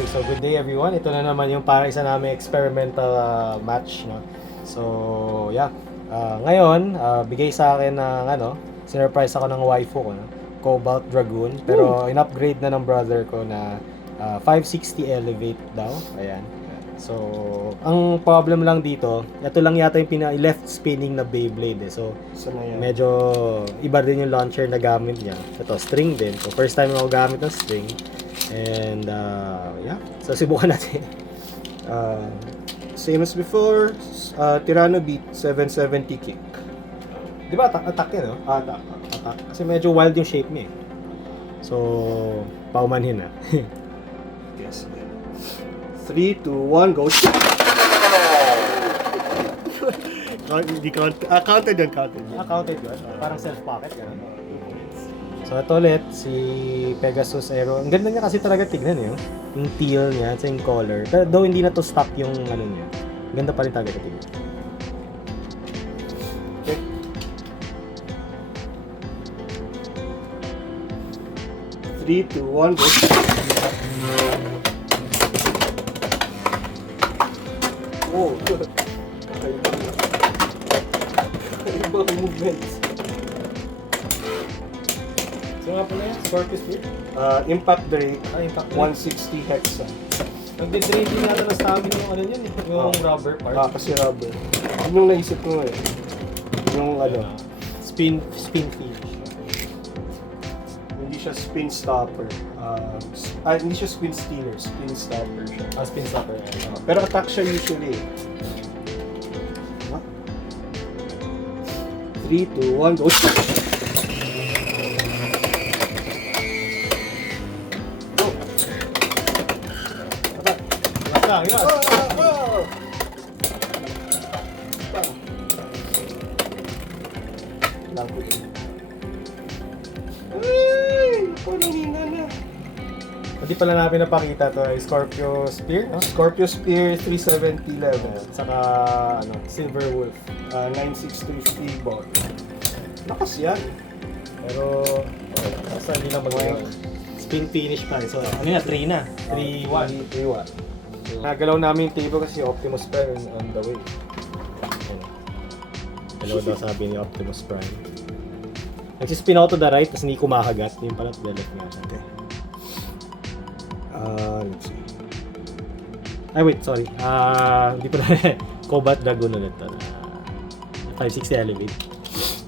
Okay, so good day everyone. Ito na naman yung para isa namin experimental match, no. So, yeah. Ngayon, bigay sa akin ng sinurprise ako ng waifu ko, no? Cobalt Dragoon, pero in-upgrade na ng brother ko na 560 elevate daw. Ayan. So, ang problem lang dito, ito lang yata yung left spinning na Beyblade eh. So, medyo iba din yung launcher na gamit niya. Ito, string din. So, first time ako gamit ng string. And, yeah. So, subukan natin. Same as before, Tyranno Beat 770 kick. Di ba attack yan, no? Attack. Kasi medyo wild yung shape niya eh. So, paumanhin na. Yes. 3, 2, 1, go! Hindi counted yan, counted. Counted yun. Parang self-pocket yan. So, ito ulit, si Pegasus Aero. Ang ganda niya kasi talaga tignan eh. Yung teal niya, at yung color. Pero though hindi na to stock yung ano niya. Ganda pa rin talaga tignan. Okay. 3, 2, 1, go! Oh, kakaibang movements. So nga pala yan, Scorpius Spear? Impact Break, Impact 160 hexa. Nagde-drain din natin ng stamina yung ano yun, yung rubber part. Kasi rubber. Yun yung naisip ko eh. Yung Spin finish. hindi siya spin stopper. Hindi siya spin stealer, spin stopper siya. Spin stopper. Pero attack siya usually. 3, 2, 1, go! Yan lang, yan. Ay! Panahina na. Hindi pala namin napakita to ay Scorpio Spear, no? Scorpio Spear 370 level. Saka Silver Wolf. 963 freeboard. Lakas yan. Pero basta hindi lang mag spin finish pa. So ano yan, 3 na. 3-1. 3-1. Nagalaw namin yung table kasi Optimus Prime on the way. Hello daw sabi ni Optimus Prime. Nagsispin ako to the right tapos hindi kumakagat. Yung pala to the left nga siya. Let's see. Ay wait, sorry. Hindi pala Cobalt Dragoon ulit to. 560 elevate.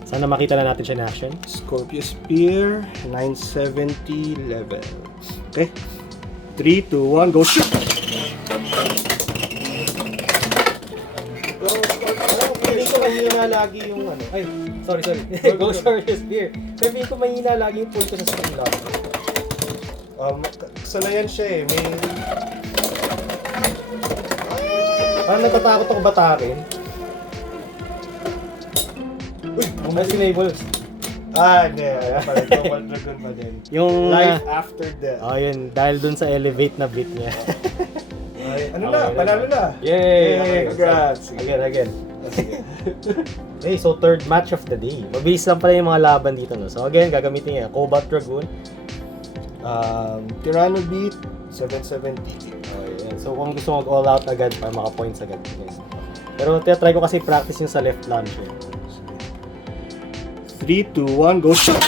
Sana makita na natin siya in action. Scorpio Spear 970 level. Okay. 3, 2, 1, go shoot! Feeling ko mahina lagi yung Ay, sorry. Go Scorpio Spear. Pero feeling ko mahina lagi yung pull ko sa spin lock. Sanayan siya eh. May... Parang natatakot ako batakin. Uy! Ang enables. Hindi. Parang Cobalt Dragon pa din. Yung Life after death. yun, dahil dun sa elevate na bit niya. Panalo na. Yay! Congrats. Again. Okay, so third match of the day. Mabilis lang pala yung mga laban dito, no? So again, gagamitin niya Cobalt Dragoon. Tyranno Beat 770. Okay, so kung gusto mag all out agad para maka-points agad. Guys. Pero try ko kasi practice yung sa left launcher. 3, 2, 1, go shoot!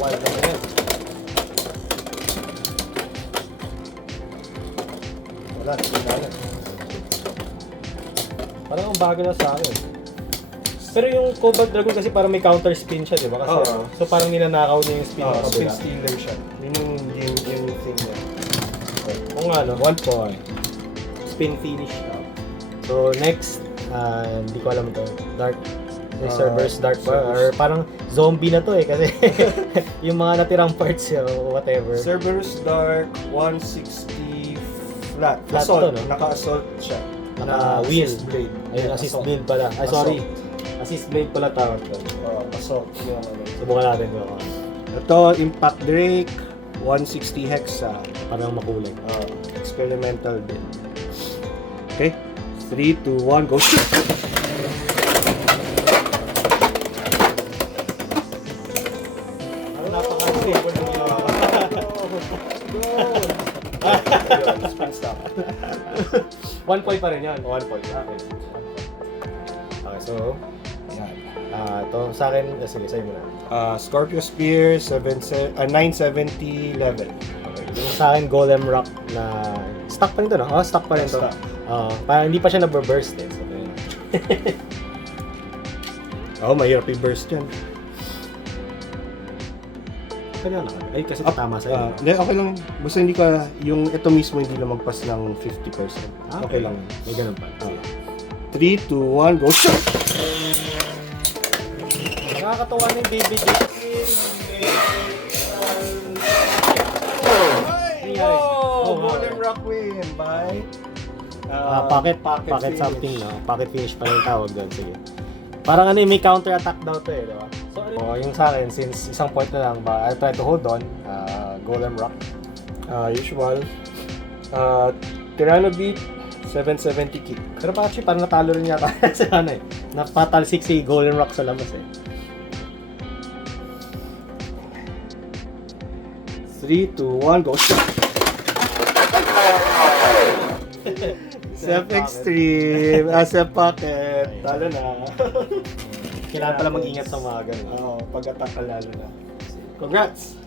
Wild na yan. Wala. Parang ang bago na sa akin. Pero yung Cobalt Dragon kasi parang may counter spin siya, di ba? Kasi so parang nilanakaw niya yung spin ng Spin kabila. stealer siya. Yun yung thing niya. Kung 1 point. Spin finish daw. So next, hindi ko alam ito. Dark. Cerberus Dark ba? Or parang zombie na to eh kasi yung mga natirang parts o whatever. Cerberus Dark 160 flat. Flat Assault. to, no? Naka-assault siya. Wheel. Assist blade. Ayun, assist Assault. blade pala. Ay, sorry. Assault. Assist blade pala tawag to. Assault. Yung Subukan natin ito. Ito, Impact Drake 160 hexa. Parang makulay. Experimental din. Okay. 3, 2, 1, go shoot! Napaka Ayun, spin stop. 1 point pa rin yan. 1 point. Okay, so, ito sa akin, sige, sa'yo muna. Scorpio Spear, 970 level. Okay. Yung sa akin, Golem Rock na stock pa rin to, no? Oh, stock pa rin to. Stock. Parang hindi pa siya nababurst eh. So, yun. Mahirap i-burst yan. Kanya na. Ay, kasi tama sa'yo. Hindi, okay lang. Basta hindi ka, yung ito mismo hindi lumagpas ng 50%. Okay lang. May ganun pa. 3, 2, 1, go! Shot! Nakakatawa ng David Oh, Golem Rock win by pocket finish. something, no? Pocket finish pa rin tawag doon. Sige. Parang ano, may counter attack daw to eh, di ba? So, yung sa akin, since isang point na lang ba, I'll try to hold on. Golem Rock. Usual. Tyranno beat, 770 kick. Pero pa actually, parang natalo rin yata sa ano eh. Napatalsik si Golem Rock sa labas eh. 3, 2, 1, go! Shot! Sep Extreme, Sep Pocket. Talo na. Kailangan pala mag-ingat sa mga ganun. Pag-attack ka lalo na. Congrats!